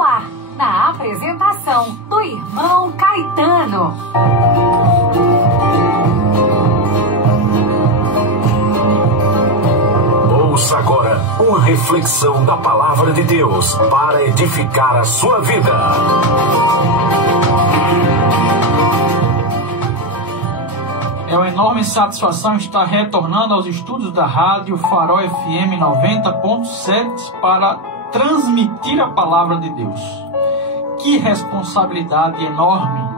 Falar, na apresentação do irmão Caetano. Ouça agora uma reflexão da Palavra de Deus para edificar a sua vida. É uma enorme satisfação estar retornando aos estudos da Rádio Farol FM 90.7 para transmitir a Palavra de Deus. Que responsabilidade enorme!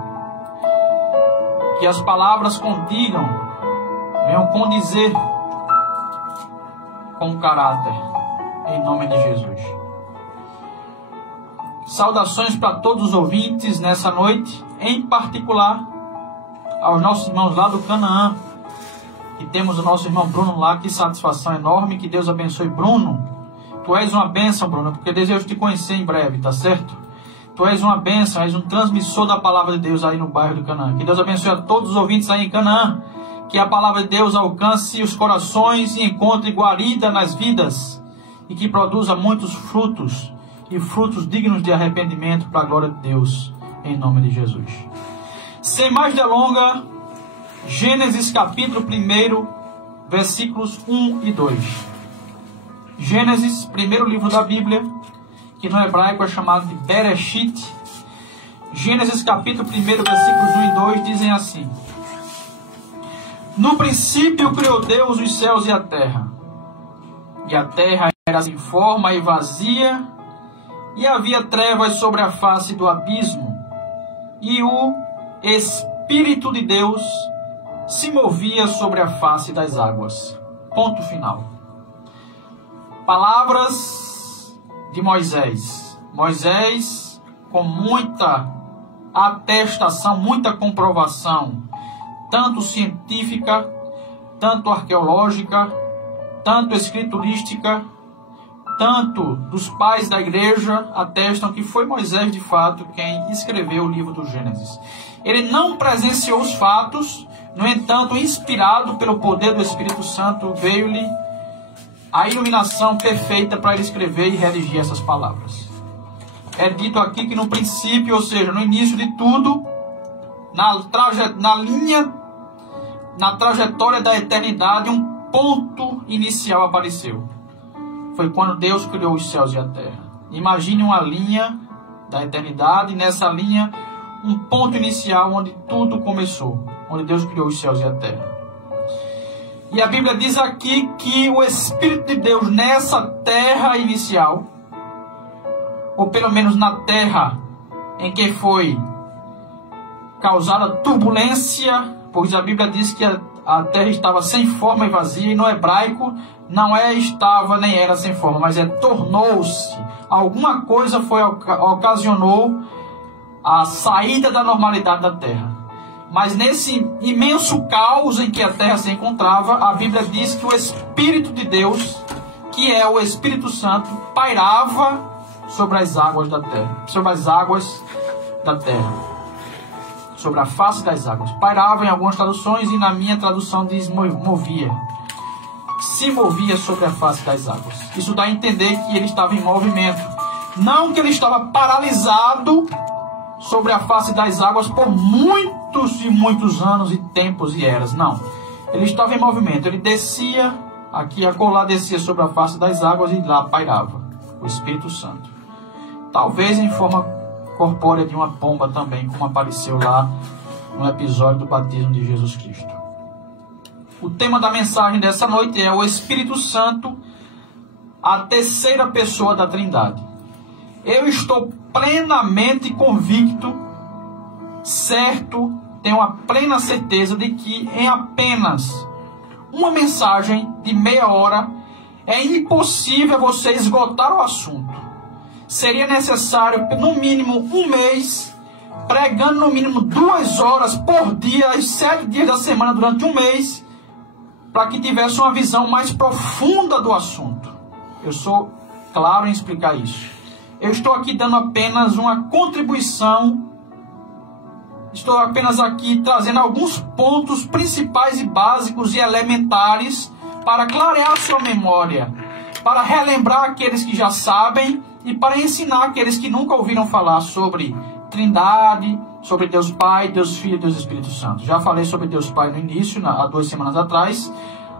Que as palavras condigam, venham condizer com caráter, em nome de Jesus. Saudações para todos os ouvintes nessa noite, em particular aos nossos irmãos lá do Canaã, e temos o nosso irmão Bruno lá. Que satisfação enorme, que Deus abençoe. Bruno, tu és uma bênção, Bruno, porque desejo te conhecer em breve, tá certo? Tu és uma bênção, és um transmissor da palavra de Deus aí no bairro do Canaã. Que Deus abençoe a todos os ouvintes aí em Canaã, que a palavra de Deus alcance os corações e encontre guarida nas vidas, e que produza muitos frutos, e frutos dignos de arrependimento para a glória de Deus, em nome de Jesus. Sem mais delonga, Gênesis capítulo 1, versículos 1 e 2. Gênesis, primeiro livro da Bíblia, que no hebraico é chamado de Bereshit. Gênesis capítulo 1, versículos 1 e 2 dizem assim: No princípio criou Deus os céus e a terra era sem forma e vazia, e havia trevas sobre a face do abismo, e o Espírito de Deus se movia sobre a face das águas. Ponto final. Palavras de Moisés. Moisés, com muita atestação, muita comprovação, tanto científica, tanto arqueológica, tanto escriturística, tanto dos pais da igreja, atestam que foi Moisés de fato quem escreveu o livro do Gênesis. Ele não presenciou os fatos, no entanto, inspirado pelo poder do Espírito Santo, veio-lhe a iluminação perfeita para ele escrever e redigir essas palavras. É dito aqui que no princípio, ou seja, no início de tudo, na trajetória da eternidade, um ponto inicial apareceu. Foi quando Deus criou os céus e a terra. Imagine uma linha da eternidade, e nessa linha um ponto inicial onde tudo começou, onde Deus criou os céus e a terra. E a Bíblia diz aqui que o Espírito de Deus nessa terra inicial, ou pelo menos na terra em que foi causada turbulência, pois a Bíblia diz que a terra estava sem forma e vazia, e no hebraico não é estava nem era sem forma, mas é tornou-se. Alguma coisa ocasionou a saída da normalidade da terra. Mas nesse imenso caos em que a terra se encontrava, a Bíblia diz que o Espírito de Deus, que é o Espírito Santo, pairava sobre as águas da terra, sobre as águas da terra, sobre a face das águas. Pairava em algumas traduções, e na minha tradução diz movia. Se movia sobre a face das águas. Isso dá a entender que ele estava em movimento. Não que ele estava paralisado sobre a face das águas por muitos e muitos anos e tempos e eras. Não. Ele estava em movimento. Ele descia, aqui e acolá, descia sobre a face das águas, e lá pairava o Espírito Santo. Talvez em forma corpórea de uma pomba também, como apareceu lá no episódio do batismo de Jesus Cristo. O tema da mensagem dessa noite é o Espírito Santo, a terceira pessoa da Trindade. Eu estou plenamente convicto, certo, tenho a plena certeza de que em apenas uma mensagem de meia hora é impossível você esgotar o assunto. Seria necessário, no mínimo, um mês, pregando no mínimo 2 horas por dia, os 7 dias da semana, durante um mês, para que tivesse uma visão mais profunda do assunto. Eu sou claro em explicar isso. Eu estou aqui dando apenas uma contribuição, estou apenas aqui trazendo alguns pontos principais e básicos e elementares para clarear sua memória, para relembrar aqueles que já sabem e para ensinar aqueles que nunca ouviram falar sobre Trindade, sobre Deus Pai, Deus Filho e Deus Espírito Santo. Já falei sobre Deus Pai no início, há 2 semanas atrás.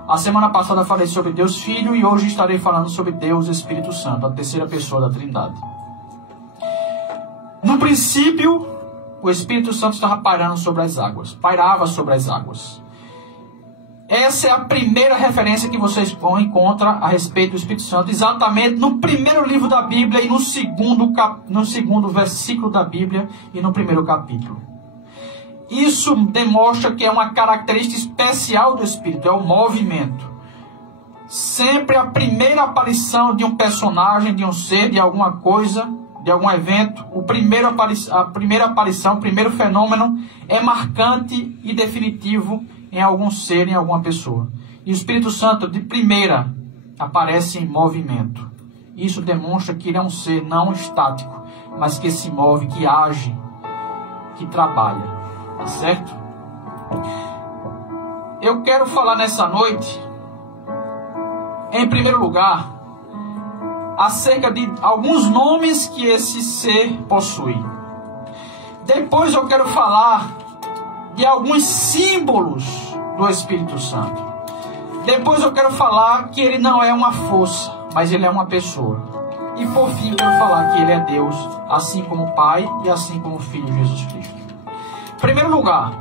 A semana passada falei sobre Deus Filho e hoje estarei falando sobre Deus Espírito Santo, a terceira pessoa da Trindade. No princípio, o Espírito Santo estava pairando sobre as águas, pairava sobre as águas. Essa é a primeira referência que vocês vão encontrar a respeito do Espírito Santo, exatamente no primeiro livro da Bíblia e no segundo versículo da Bíblia e no primeiro capítulo. Isso demonstra que é uma característica especial do Espírito, é o movimento. Sempre a primeira aparição de um personagem, de um ser, de alguma coisa, de algum evento, a primeira aparição, o primeiro fenômeno é marcante e definitivo em algum ser, em alguma pessoa. E o Espírito Santo, de primeira, aparece em movimento. Isso demonstra que ele é um ser não estático, mas que se move, que age, que trabalha. Tá certo? Eu quero falar nessa noite, em primeiro lugar, acerca de alguns nomes que esse ser possui. Depois eu quero falar de alguns símbolos do Espírito Santo. Depois eu quero falar que ele não é uma força, mas ele é uma pessoa. E por fim eu quero falar que ele é Deus, assim como o Pai e assim como o Filho Jesus Cristo. Em primeiro lugar,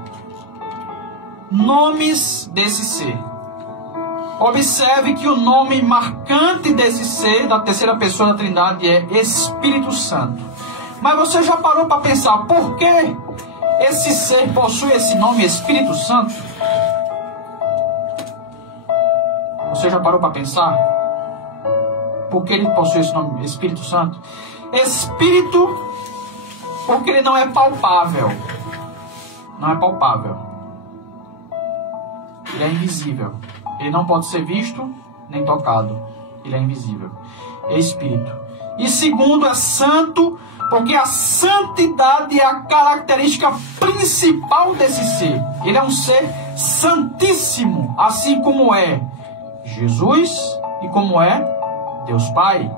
nomes desse ser. Observe que o nome marcante desse ser, da terceira pessoa da Trindade, é Espírito Santo. Mas você já parou para pensar por que esse ser possui esse nome Espírito Santo? Você já parou para pensar? Por que ele possui esse nome Espírito Santo? Espírito, porque ele não é palpável. Não é palpável. Ele é invisível. Ele não pode ser visto nem tocado. Ele é invisível. É Espírito. E segundo, é santo, porque a santidade é a característica principal desse ser. Ele é um ser santíssimo, assim como é Jesus e como é Deus Pai.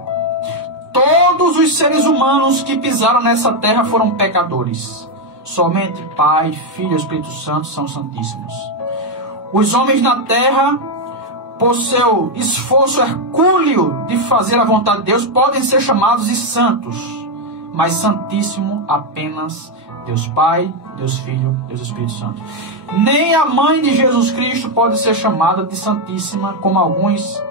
Todos os seres humanos que pisaram nessa terra foram pecadores. Somente Pai, Filho e Espírito Santo são santíssimos. Os homens na terra, por seu esforço hercúleo de fazer a vontade de Deus, podem ser chamados de santos, mas santíssimo apenas Deus Pai, Deus Filho, Deus Espírito Santo. Nem a mãe de Jesus Cristo pode ser chamada de santíssima, como alguns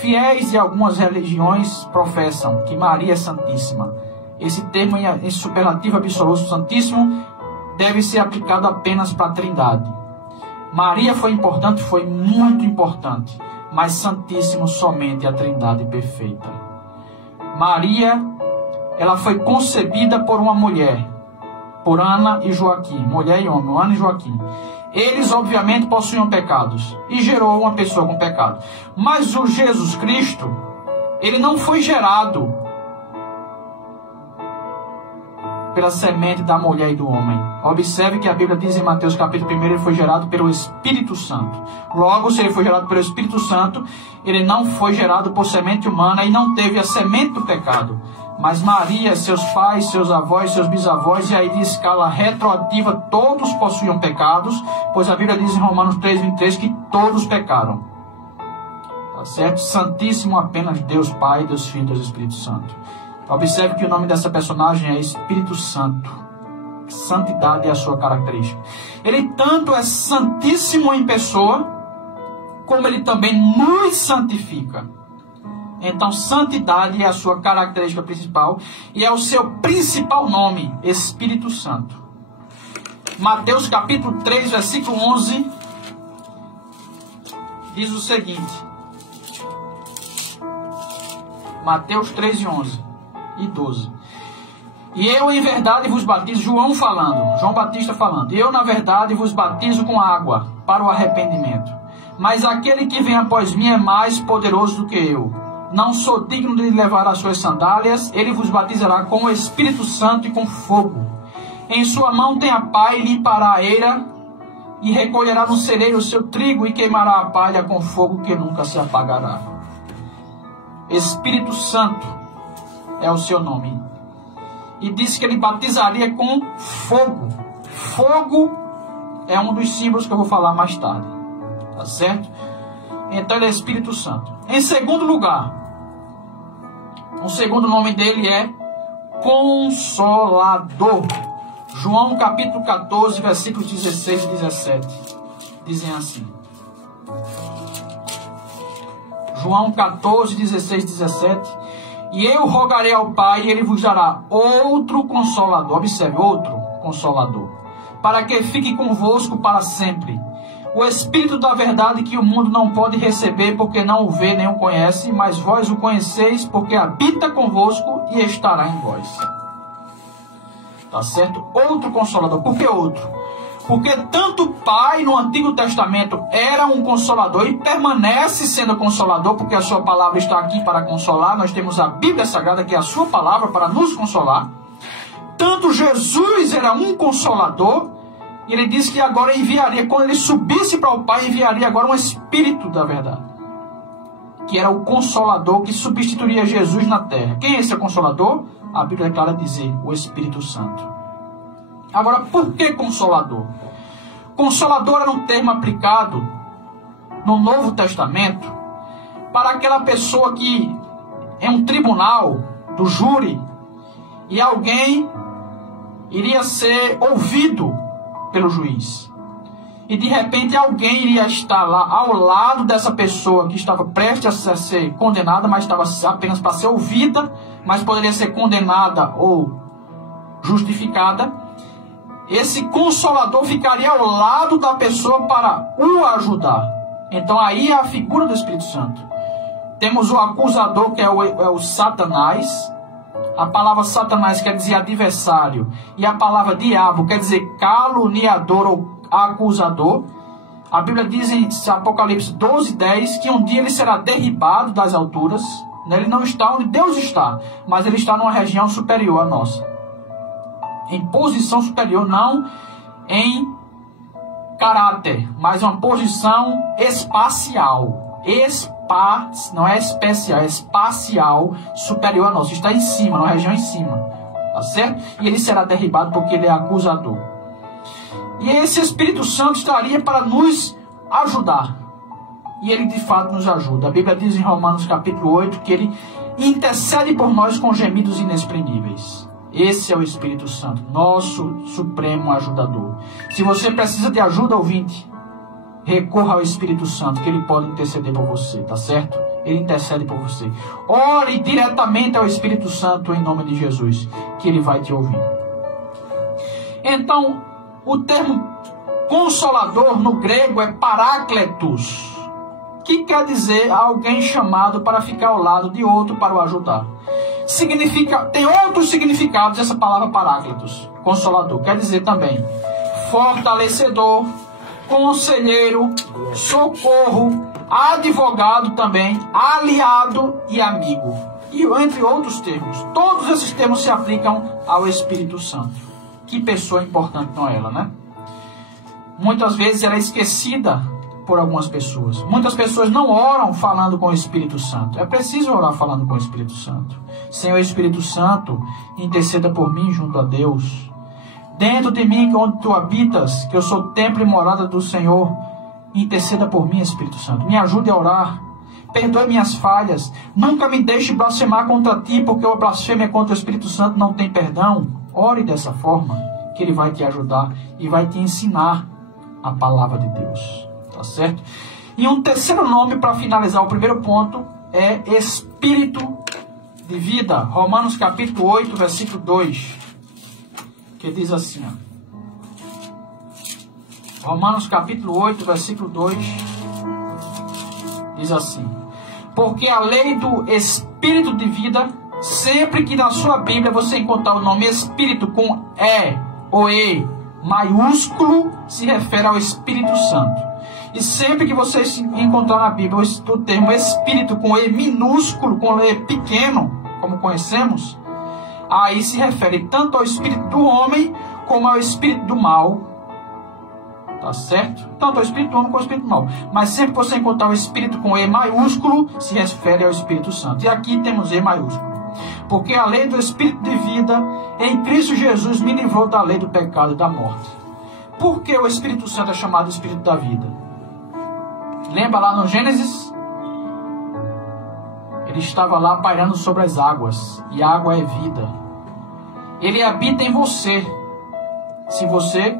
fiéis de algumas religiões professam, que Maria é santíssima. Esse termo em superlativo absoluto, santíssimo, deve ser aplicado apenas para a Trindade. Maria foi importante, foi muito importante, mas santíssimo somente a Trindade perfeita. Maria, ela foi concebida por uma mulher, por Ana e Joaquim, mulher e homem, Ana e Joaquim. Eles obviamente possuíam pecados e gerou uma pessoa com pecado. Mas o Jesus Cristo, ele não foi gerado pela semente da mulher e do homem. Observe que a Bíblia diz em Mateus capítulo 1, ele foi gerado pelo Espírito Santo. Logo, se ele foi gerado pelo Espírito Santo, ele não foi gerado por semente humana e não teve a semente do pecado. Mas Maria, seus pais, seus avós, seus bisavós, e aí de escala retroativa, todos possuíam pecados, pois a Bíblia diz em Romanos 3:23 que todos pecaram. Tá certo? Santíssimo apenas Deus Pai, Deus Filho e Deus Espírito Santo. Observe que o nome dessa personagem é Espírito Santo. Santidade é a sua característica. Ele tanto é santíssimo em pessoa, como ele também nos santifica. Então, santidade é a sua característica principal e é o seu principal nome, Espírito Santo. Mateus capítulo 3, versículo 11, diz o seguinte. Mateus 3, 11 e 12. E eu em verdade vos batizo, João Batista falando, e eu na verdade vos batizo com água para o arrependimento. Mas aquele que vem após mim é mais poderoso do que eu. Não sou digno de levar as suas sandálias. Ele vos batizará com o Espírito Santo e com fogo. Em sua mão tem a pá e limpará a eira, e recolherá no celeiro o seu trigo e queimará a palha com fogo que nunca se apagará. Espírito Santo é o seu nome. E disse que ele batizaria com fogo. Fogo é um dos símbolos que eu vou falar mais tarde. Tá certo? Então ele é Espírito Santo. Em segundo lugar, o segundo nome dele é Consolador. João capítulo 14, versículos 16 e 17. Dizem assim. João 14, 16 e 17. E eu rogarei ao Pai, e ele vos dará outro Consolador. Observe, outro Consolador. Para que fique convosco para sempre. O Espírito da verdade que o mundo não pode receber, porque não o vê nem o conhece, mas vós o conheceis, porque habita convosco e estará em vós. Tá certo? Outro Consolador. Por que outro? Porque tanto o Pai no Antigo Testamento era um Consolador e permanece sendo Consolador, porque a sua palavra está aqui para consolar. Nós temos a Bíblia Sagrada, que é a sua palavra, para nos consolar. Tanto Jesus era um Consolador, e ele disse que agora enviaria, quando ele subisse para o Pai, enviaria agora um Espírito da verdade, que era o Consolador que substituiria Jesus na terra. Quem é esse Consolador? A Bíblia é clara dizer, o Espírito Santo. Agora, por que Consolador? Consolador era um termo aplicado no Novo Testamento para aquela pessoa que é um tribunal do júri e alguém iria ser ouvido pelo juiz. E de repente alguém iria estar lá ao lado dessa pessoa que estava prestes a ser condenada, mas estava apenas para ser ouvida, mas poderia ser condenada ou justificada. Esse Consolador ficaria ao lado da pessoa para o ajudar. Então aí é a figura do Espírito Santo. Temos o acusador, que é o Satanás. A palavra Satanás quer dizer adversário. E a palavra diabo quer dizer caluniador ou acusador. A Bíblia diz em Apocalipse 12:10 que um dia ele será derribado das alturas. Ele não está onde Deus está, mas ele está numa região superior à nossa. Em posição superior, não em caráter, mas uma posição espacial. Não é especial, é espacial, superior a nossa. Está em cima, numa região em cima. Tá certo? E ele será derribado porque ele é acusador. E esse Espírito Santo estaria para nos ajudar. E ele de fato nos ajuda. A Bíblia diz em Romanos capítulo 8 que ele intercede por nós com gemidos inexprimíveis. Esse é o Espírito Santo, nosso supremo ajudador. Se você precisa de ajuda, ouvinte, recorra ao Espírito Santo, que ele pode interceder por você, tá certo? Ele intercede por você. Ore diretamente ao Espírito Santo em nome de Jesus, que ele vai te ouvir. Então, o termo Consolador no grego é Parácletos, que quer dizer alguém chamado para ficar ao lado de outro para o ajudar. Tem outros significados essa palavra Parácletos, Consolador. Quer dizer também fortalecedor, conselheiro, socorro, advogado também, aliado e amigo. E entre outros termos. Todos esses termos se aplicam ao Espírito Santo. Que pessoa importante não é ela, né? Muitas vezes ela é esquecida por algumas pessoas. Muitas pessoas não oram falando com o Espírito Santo. É preciso orar falando com o Espírito Santo. Senhor Espírito Santo, interceda por mim junto a Deus. Dentro de mim, onde tu habitas, que eu sou templo e morada do Senhor, interceda por mim, Espírito Santo. Me ajude a orar. Perdoe minhas falhas. Nunca me deixe blasfemar contra ti, porque a blasfêmia contra o Espírito Santo não tem perdão. Ore dessa forma, que ele vai te ajudar e vai te ensinar a palavra de Deus. Tá certo? E um terceiro nome para finalizar o primeiro ponto é Espírito de vida. Romanos capítulo 8, versículo 2. Que diz assim, ó. Romanos capítulo 8, versículo 2. Diz assim: porque a lei do Espírito de vida, sempre que na sua Bíblia você encontrar o nome Espírito com E ou E maiúsculo, se refere ao Espírito Santo. E sempre que você encontrar na Bíblia o termo Espírito com E minúsculo, com E pequeno, como conhecemos, aí se refere tanto ao Espírito do homem como ao Espírito do mal. Tá certo? Tanto ao Espírito do homem como ao Espírito do mal. Mas sempre que você encontrar o Espírito com E maiúsculo, se refere ao Espírito Santo. E aqui temos E maiúsculo. porque a lei do Espírito de vida em Cristo Jesus me livrou da lei do pecado e da morte. Por que o Espírito Santo é chamado Espírito da vida? Lembra lá no Gênesis? Ele estava lá pairando sobre as águas, e a água é vida. Ele habita em você, se você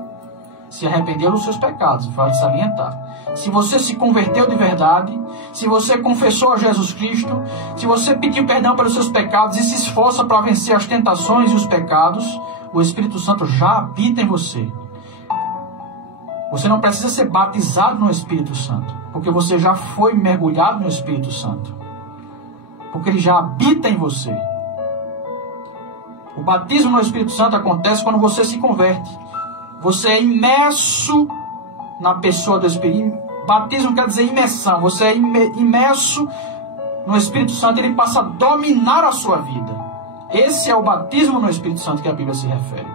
se arrependeu dos seus pecados, vale salientar. Se você se converteu de verdade, se você confessou a Jesus Cristo, se você pediu perdão pelos seus pecados e se esforça para vencer as tentações e os pecados, o Espírito Santo já habita em você. Você não precisa ser batizado no Espírito Santo, porque você já foi mergulhado no Espírito Santo, porque ele já habita em você. O batismo no Espírito Santo acontece quando você se converte. Você é imerso na pessoa do Espírito. Batismo quer dizer imersão. Você é imerso no Espírito Santo. Ele passa a dominar a sua vida. Esse é o batismo no Espírito Santo que a Bíblia se refere.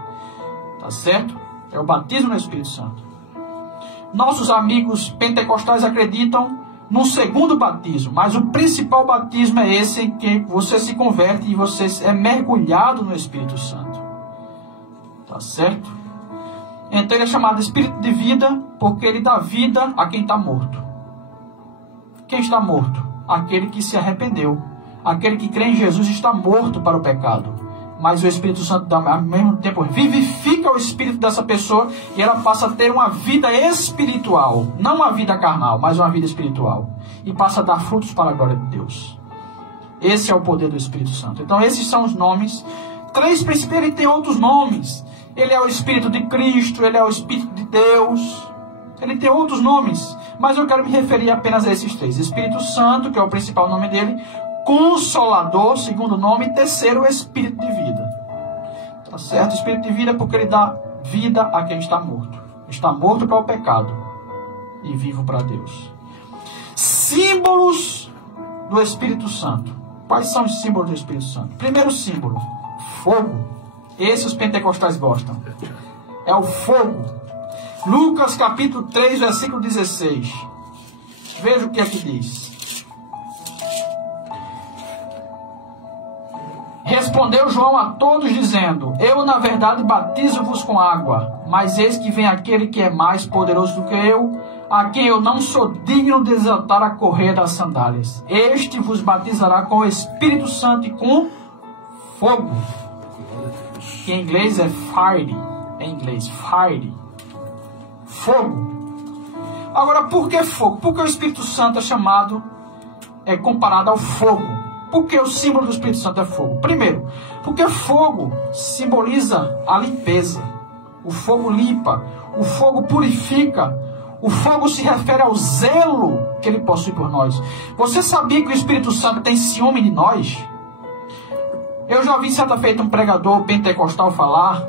Tá certo? É o batismo no Espírito Santo. Nossos amigos pentecostais acreditam num segundo batismo, mas o principal batismo é esse em que você se converte e você é mergulhado no Espírito Santo. Tá certo? Então ele é chamado Espírito de vida porque ele dá vida a quem está morto. Quem está morto? Aquele que se arrependeu. Aquele que crê em Jesus está morto para o pecado. Mas o Espírito Santo, ao mesmo tempo, vivifica o espírito dessa pessoa e ela passa a ter uma vida espiritual. Não uma vida carnal, mas uma vida espiritual. E passa a dar frutos para a glória de Deus. Esse é o poder do Espírito Santo. Então esses são os nomes. 3 princípios, ele tem outros nomes. Ele é o Espírito de Cristo, ele é o Espírito de Deus. Ele tem outros nomes, mas eu quero me referir apenas a esses 3. Espírito Santo, que é o principal nome dele. Consolador, segundo nome. E terceiro, Espírito de vida. Tá certo? Espírito de vida porque ele dá vida a quem está morto. Está morto para o pecado e vivo para Deus. Símbolos do Espírito Santo. Quais são os símbolos do Espírito Santo? Primeiro símbolo, fogo. Esse os pentecostais gostam. É o fogo. Lucas capítulo 3, versículo 16. Veja o que aqui diz. Respondeu João a todos dizendo: eu na verdade batizo-vos com água, mas eis que vem aquele que é mais poderoso do que eu, a quem eu não sou digno de desatar a correia das sandálias. Este vos batizará com o Espírito Santo e com fogo. Que em inglês é fire. Em inglês, fire. Fogo. Agora, por que fogo? Porque o Espírito Santo é comparado ao fogo. Por que o símbolo do Espírito Santo é fogo? Primeiro, porque fogo simboliza a limpeza. O fogo limpa. O fogo purifica. O fogo se refere ao zelo que ele possui por nós. Você sabia que o Espírito Santo tem ciúme de nós? Eu já ouvi certa feita um pregador pentecostal falar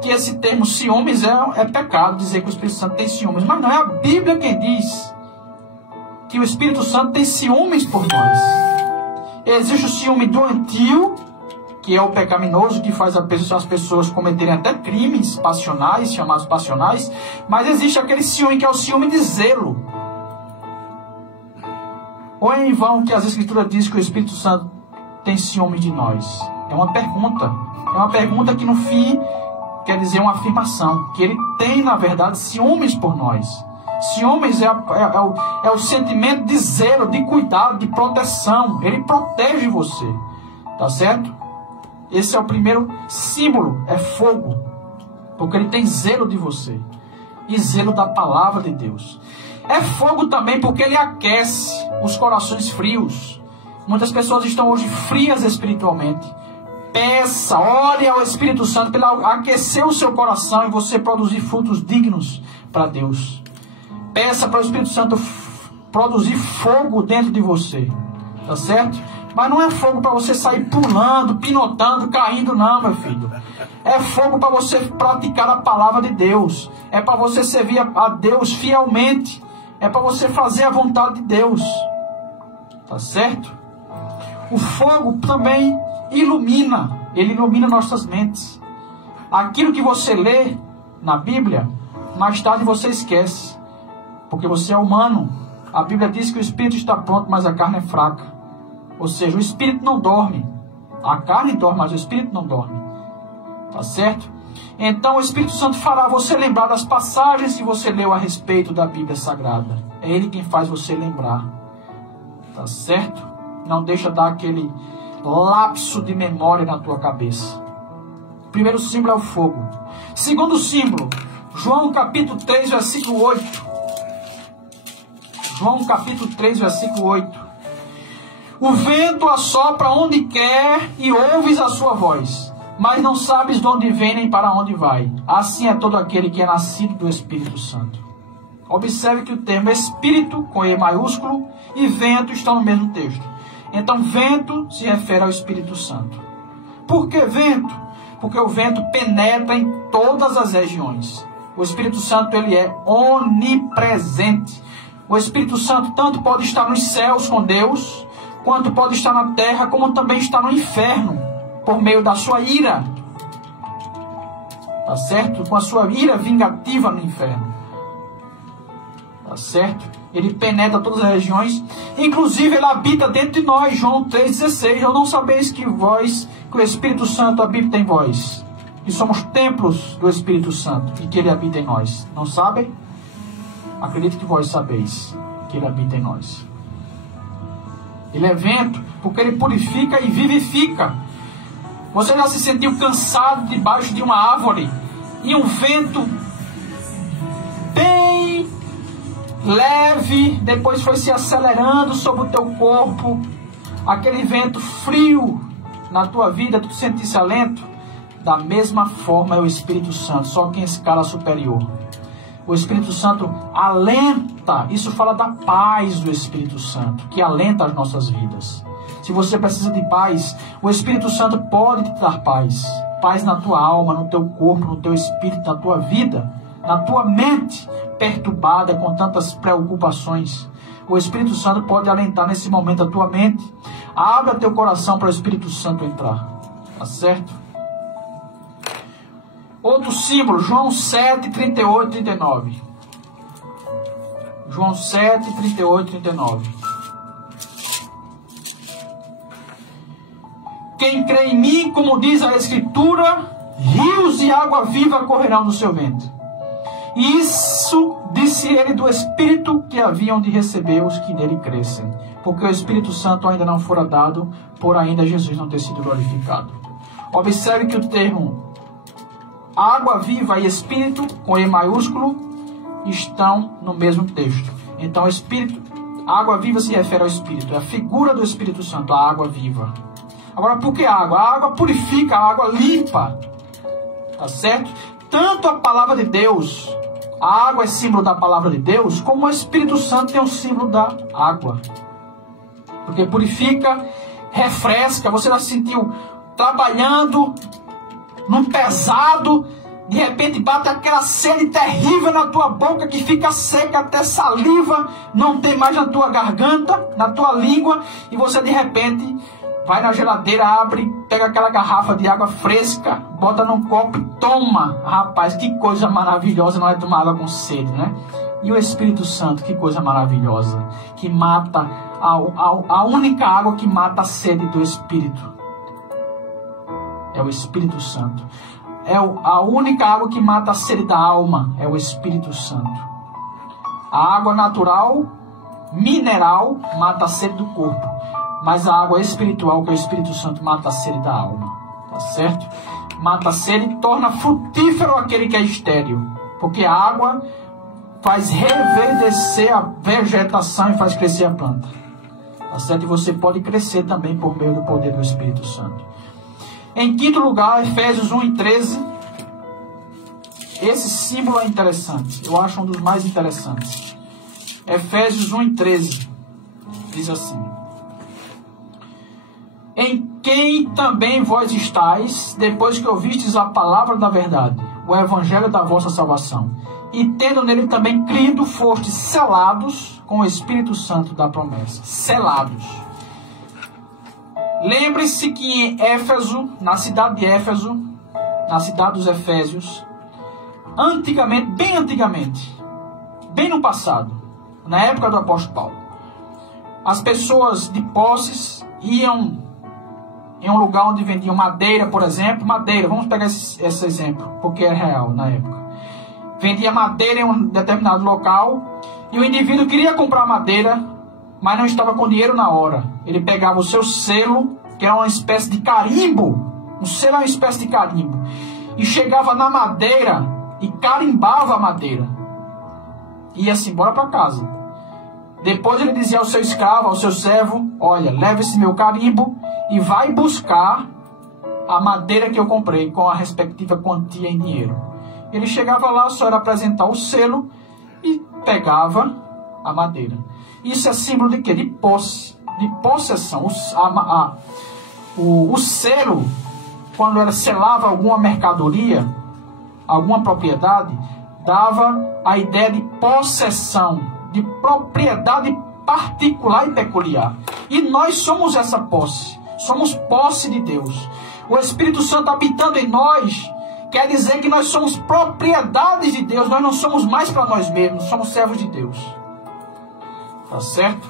que esse termo ciúmes é pecado, dizer que o Espírito Santo tem ciúmes. Mas não é a Bíblia quem diz que o Espírito Santo tem ciúmes por nós. Existe o ciúme doentio, que é o pecaminoso, que faz as pessoas cometerem até crimes passionais, chamados passionais. Mas existe aquele ciúme que é o ciúme de zelo. Ou é em vão que as Escrituras dizem que o Espírito Santo tem ciúme de nós? É uma pergunta. É uma pergunta que no fim quer dizer uma afirmação. Que ele tem, na verdade, ciúmes por nós. Ciúmes é o sentimento de zelo, de cuidado, de proteção. Ele protege você. Tá certo? Esse é o primeiro símbolo. É fogo. Porque ele tem zelo de você. E zelo da palavra de Deus. É fogo também porque ele aquece os corações frios. Muitas pessoas estão hoje frias espiritualmente. Peça, ore ao Espírito Santo para ele aquecer o seu coração e você produzir frutos dignos para Deus. Peça para o Espírito Santo produzir fogo dentro de você. Tá certo? Mas não é fogo para você sair pulando, pinotando, caindo, não, meu filho. É fogo para você praticar a palavra de Deus. É para você servir a Deus fielmente. É para você fazer a vontade de Deus. Tá certo? O fogo também ilumina. Ele ilumina nossas mentes. Aquilo que você lê na Bíblia, mais tarde você esquece. Porque você é humano. A Bíblia diz que o espírito está pronto, mas a carne é fraca. Ou seja, o espírito não dorme. A carne dorme, mas o Espírito não dorme. Tá certo? Então o Espírito Santo fará você lembrar das passagens que você leu a respeito da Bíblia Sagrada. É Ele quem faz você lembrar. Tá certo? Não deixa dar aquele lapso de memória na tua cabeça. Primeiro símbolo é o fogo. Segundo símbolo, João capítulo 3, versículo 8. João capítulo 3, versículo 8. O vento assopra onde quer e ouves a sua voz, mas não sabes de onde vem nem para onde vai. Assim é todo aquele que é nascido do Espírito Santo. Observe que o termo Espírito, com E maiúsculo, e vento estão no mesmo texto. Então, vento se refere ao Espírito Santo. Por que vento? Porque o vento penetra em todas as regiões. O Espírito Santo, ele é onipresente. O Espírito Santo tanto pode estar nos céus com Deus, quanto pode estar na terra, como também está no inferno, por meio da sua ira. Tá certo? Com a sua ira vingativa no inferno. Tá certo? Ele penetra todas as regiões. Inclusive, ele habita dentro de nós. João 3,16. Ou não sabeis que vós, que o Espírito Santo habita em vós, que somos templos do Espírito Santo e que ele habita em nós. Não sabem? Acredito que vós sabeis que ele habita em nós. Ele é vento, porque ele purifica e vivifica. Você já se sentiu cansado debaixo de uma árvore e um vento bem leve, depois foi se acelerando sobre o teu corpo, aquele vento frio na tua vida, tu sentisse alento? Da mesma forma é o Espírito Santo, só que em escala superior. O Espírito Santo alenta, isso fala da paz do Espírito Santo, que alenta as nossas vidas. Se você precisa de paz, o Espírito Santo pode te dar paz. Paz na tua alma, no teu corpo, no teu espírito, na tua vida, na tua mente perturbada com tantas preocupações. O Espírito Santo pode alentar nesse momento a tua mente. Abra teu coração para o Espírito Santo entrar. Tá certo? Outro símbolo, João 7, 38 e 39. João 7, 38 e 39. Quem crê em mim, como diz a Escritura, rios de água viva correrão do seu ventre. E isso disse ele do Espírito que haviam de receber os que nele crescem. Porque o Espírito Santo ainda não fora dado, por ainda Jesus não ter sido glorificado. Observe que o termo água viva e Espírito, com E maiúsculo, estão no mesmo texto. Então, Espírito, água viva se refere ao Espírito. É a figura do Espírito Santo, a água viva. Agora, por que água? A água purifica, a água limpa. Tá certo? Tanto a palavra de Deus, a água é símbolo da palavra de Deus, como o Espírito Santo é um símbolo da água. Porque purifica, refresca. Você já se sentiu trabalhando num pesado, de repente bate aquela sede terrível na tua boca que fica seca até saliva, não tem mais na tua garganta, na tua língua, e você de repente vai na geladeira, abre, pega aquela garrafa de água fresca, bota num copo e toma. Rapaz, que coisa maravilhosa, não é tomar água com sede, né? E o Espírito Santo, que coisa maravilhosa, que mata, a única água que mata a sede do Espírito. É o Espírito Santo. É a única água que mata a sede da alma. É o Espírito Santo. A água natural, mineral, mata a sede do corpo. Mas a água espiritual, que é o Espírito Santo, mata a sede da alma. Tá certo? Mata a sede e torna frutífero aquele que é estéril. Porque a água faz reverdecer a vegetação e faz crescer a planta. Tá certo? E você pode crescer também por meio do poder do Espírito Santo. Em quinto lugar, Efésios 1 e 13. Esse símbolo é interessante. Eu acho um dos mais interessantes. Efésios 1 e 13. Diz assim: em quem também vós estáis, depois que ouvistes a palavra da verdade, o evangelho da vossa salvação, e tendo nele também crido, fostes selados com o Espírito Santo da promessa. Selados. Lembre-se que em Éfeso, na cidade de Éfeso, na cidade dos Efésios, antigamente, bem no passado, na época do apóstolo Paulo, as pessoas de posses iam em um lugar onde vendiam madeira, por exemplo. Madeira, vamos pegar esse exemplo, porque é real na época. Vendia madeira em um determinado local e o indivíduo queria comprar madeira, mas não estava com dinheiro na hora. Ele pegava o seu selo, que era uma espécie de carimbo. Um selo é uma espécie de carimbo. E chegava na madeira e carimbava a madeira. E ia-se embora para casa. Depois ele dizia ao seu escravo, ao seu servo: olha, leva esse meu carimbo e vai buscar a madeira que eu comprei com a respectiva quantia em dinheiro. Ele chegava lá, só era apresentar o selo e pegava a madeira. Isso é símbolo de quê? De posse, de possessão. O selo, quando ela selava alguma mercadoria, alguma propriedade, dava a ideia de possessão, de propriedade particular e peculiar. E nós somos essa posse. Somos posse de Deus. O Espírito Santo habitando em nós quer dizer que nós somos propriedades de Deus. Nós não somos mais para nós mesmos. Somos servos de Deus. Tá certo?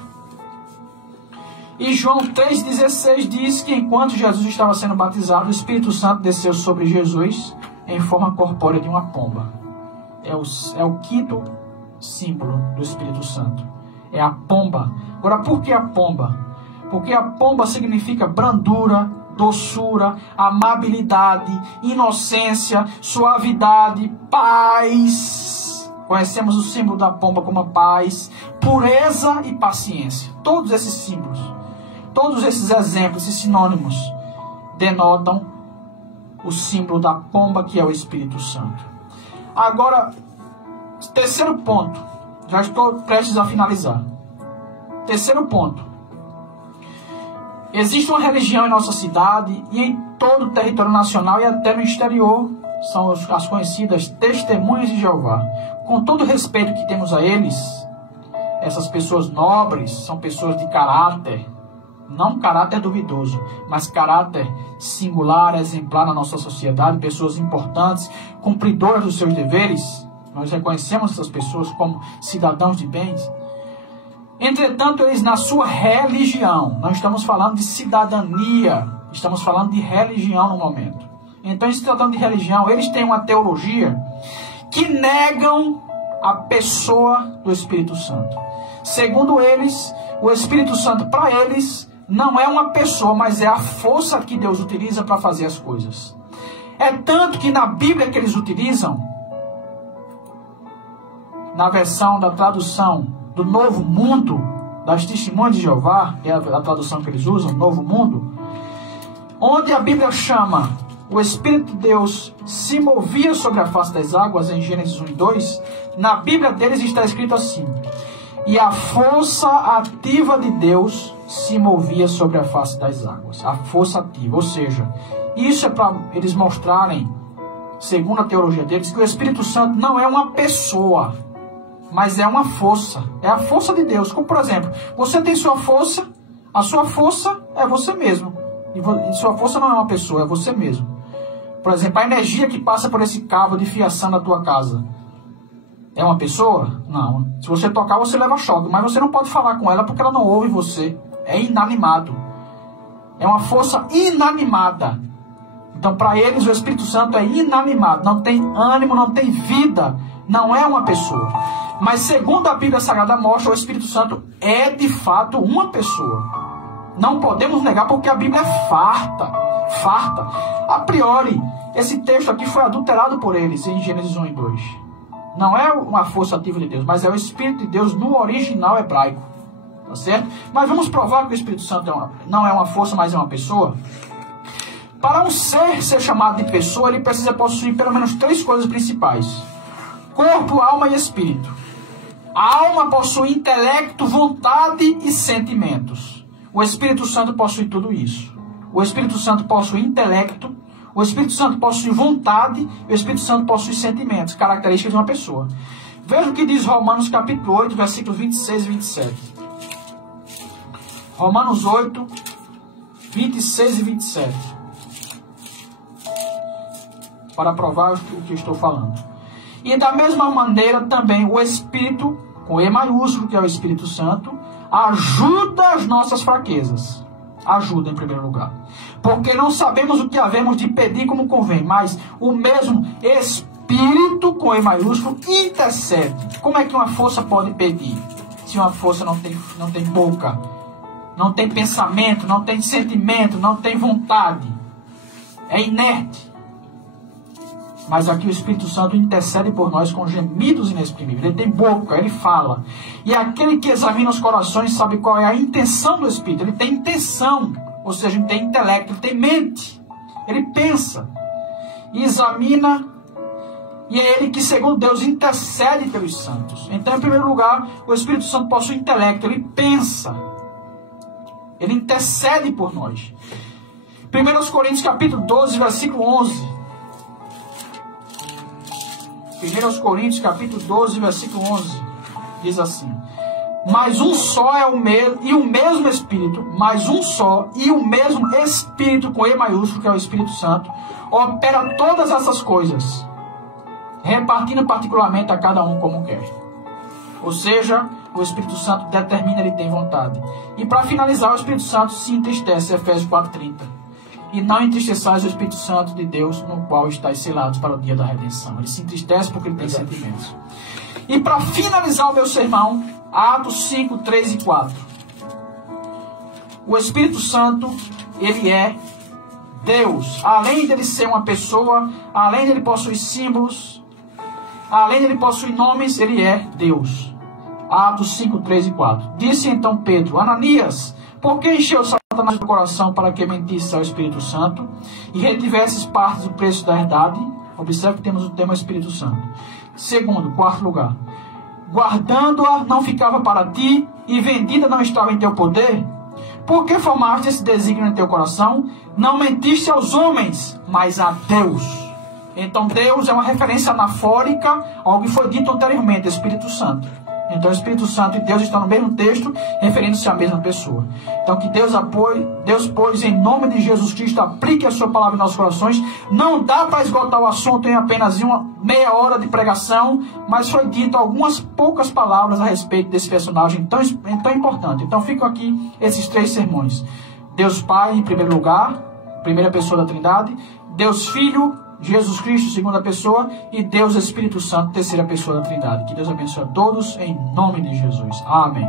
E João 3,16 diz que enquanto Jesus estava sendo batizado, o Espírito Santo desceu sobre Jesus em forma corpórea de uma pomba. É o quinto símbolo do Espírito Santo. É a pomba. Agora, por que a pomba? Porque a pomba significa brandura, doçura, amabilidade, inocência, suavidade, paz. Conhecemos o símbolo da pomba como a paz, pureza e paciência. Todos esses símbolos, todos esses exemplos e sinônimos denotam o símbolo da pomba, que é o Espírito Santo. Agora, terceiro ponto. Já estou prestes a finalizar. Terceiro ponto. Existe uma religião em nossa cidade e em todo o território nacional e até no exterior. São as conhecidas Testemunhas de Jeová. Com todo o respeito que temos a eles, essas pessoas nobres são pessoas de caráter. Não caráter duvidoso, mas caráter singular, exemplar na nossa sociedade. Pessoas importantes, cumpridoras dos seus deveres. Nós reconhecemos essas pessoas como cidadãos de bens. Entretanto, eles na sua religião, não estamos falando de cidadania, estamos falando de religião no momento. Então, em se tratando de religião, eles têm uma teologia que negam a pessoa do Espírito Santo. Segundo eles, o Espírito Santo para eles não é uma pessoa, mas é a força que Deus utiliza para fazer as coisas. É tanto que na Bíblia que eles utilizam, na versão da tradução do Novo Mundo, das Testemunhas de Jeová, que é a tradução que eles usam, Novo Mundo, onde a Bíblia chama o Espírito de Deus se movia sobre a face das águas, em Gênesis 1 e 2, na Bíblia deles está escrito assim: e a força ativa de Deus se movia sobre a face das águas. A força ativa, ou seja, isso é para eles mostrarem, segundo a teologia deles, que o Espírito Santo não é uma pessoa, mas é uma força. É a força de Deus. Como, por exemplo, você tem sua força, a sua força é você mesmo. E sua força não é uma pessoa, é você mesmo. Por exemplo, a energia que passa por esse cabo de fiação da tua casa é uma pessoa? Não. Se você tocar, você leva choque, mas você não pode falar com ela porque ela não ouve você. É inanimado. É uma força inanimada. Então, para eles, o Espírito Santo é inanimado. Não tem ânimo, não tem vida. Não é uma pessoa. Mas, segundo a Bíblia Sagrada mostra, o Espírito Santo é, de fato, uma pessoa. Não podemos negar porque a Bíblia é farta. A priori, esse texto aqui foi adulterado por eles em Gênesis 1 e 2. Não é uma força ativa de Deus, mas é o Espírito de Deus no original hebraico. Tá certo? Mas vamos provar que o Espírito Santo não é uma força, mas é uma pessoa? Para um ser chamado de pessoa, ele precisa possuir pelo menos 3 coisas principais: corpo, alma e espírito. A alma possui intelecto, vontade e sentimentos. O Espírito Santo possui tudo isso. O Espírito Santo possui intelecto, o Espírito Santo possui vontade e o Espírito Santo possui sentimentos, características de uma pessoa. Veja o que diz Romanos capítulo 8, versículos 26 e 27. Romanos 8, 26 e 27. Para provar o que estou falando. E da mesma maneira também o Espírito, com E maiúsculo, que é o Espírito Santo, ajuda as nossas fraquezas. Ajuda em primeiro lugar. porque não sabemos o que havemos de pedir como convém, mas o mesmo Espírito, com E maiúsculo, intercede. Como é que uma força pode pedir? Se uma força não tem boca, não tem pensamento, não tem sentimento, não tem vontade, é inerte. Mas aqui o Espírito Santo intercede por nós com gemidos inexprimíveis. Ele tem boca, ele fala. E aquele que examina os corações sabe qual é a intenção do Espírito. Ele tem intenção, ou seja, ele tem intelecto, ele tem mente. Ele pensa e examina. E é ele que, segundo Deus, intercede pelos santos. Então, em primeiro lugar, o Espírito Santo possui intelecto, ele pensa. Ele intercede por nós. 1 Coríntios capítulo 12, versículo 11. 1 Coríntios capítulo 12, versículo 11. Diz assim: mas um só é o mesmo, e o mesmo Espírito, mas um só e o mesmo Espírito, com E maiúsculo, que é o Espírito Santo, opera todas essas coisas, repartindo particularmente a cada um como quer. Ou seja, o Espírito Santo determina, ele tem vontade. E para finalizar, o Espírito Santo se entristece, Efésios 4:30. E não entristeçais o Espírito Santo de Deus, no qual estáis selados para o dia da redenção. Ele se entristece porque ele tem sentimentos. E para finalizar o meu sermão, Atos 5, 3 e 4. O Espírito Santo, ele é Deus. Além de ele ser uma pessoa, além de ele possuir símbolos, além de ele possuir nomes, ele é Deus. Atos 5, 3 e 4. Disse então Pedro: Ananias, por que encheu Satanás do coração para que mentisse ao Espírito Santo e retivesses parte do preço da herdade? Observe que temos o tema Espírito Santo. Segundo, quarto lugar. Guardando-a não ficava para ti, e vendida não estava em teu poder? Por que formaste esse desígnio em teu coração? Não mentiste aos homens, mas a Deus. Então Deus é uma referência anafórica ao que foi dito anteriormente, Espírito Santo. Então o Espírito Santo e Deus estão no mesmo texto, referindo-se à mesma pessoa. Então que Deus pois, em nome de Jesus Cristo, aplique a sua palavra em nossos corações. Não dá para esgotar o assunto em apenas uma meia hora de pregação, mas foi dito algumas poucas palavras a respeito desse personagem tão importante. Então ficam aqui esses 3 sermões. Deus Pai, em primeiro lugar, primeira pessoa da Trindade. Deus Filho, Jesus Cristo, segunda pessoa, e Deus Espírito Santo, terceira pessoa da Trindade. Que Deus abençoe a todos, em nome de Jesus. Amém.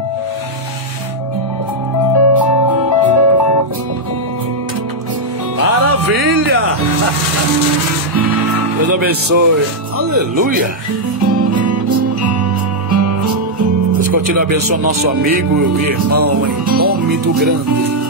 Maravilha! Deus abençoe. Aleluia! Deus continue abençoando nosso amigo e irmão, em nome do grande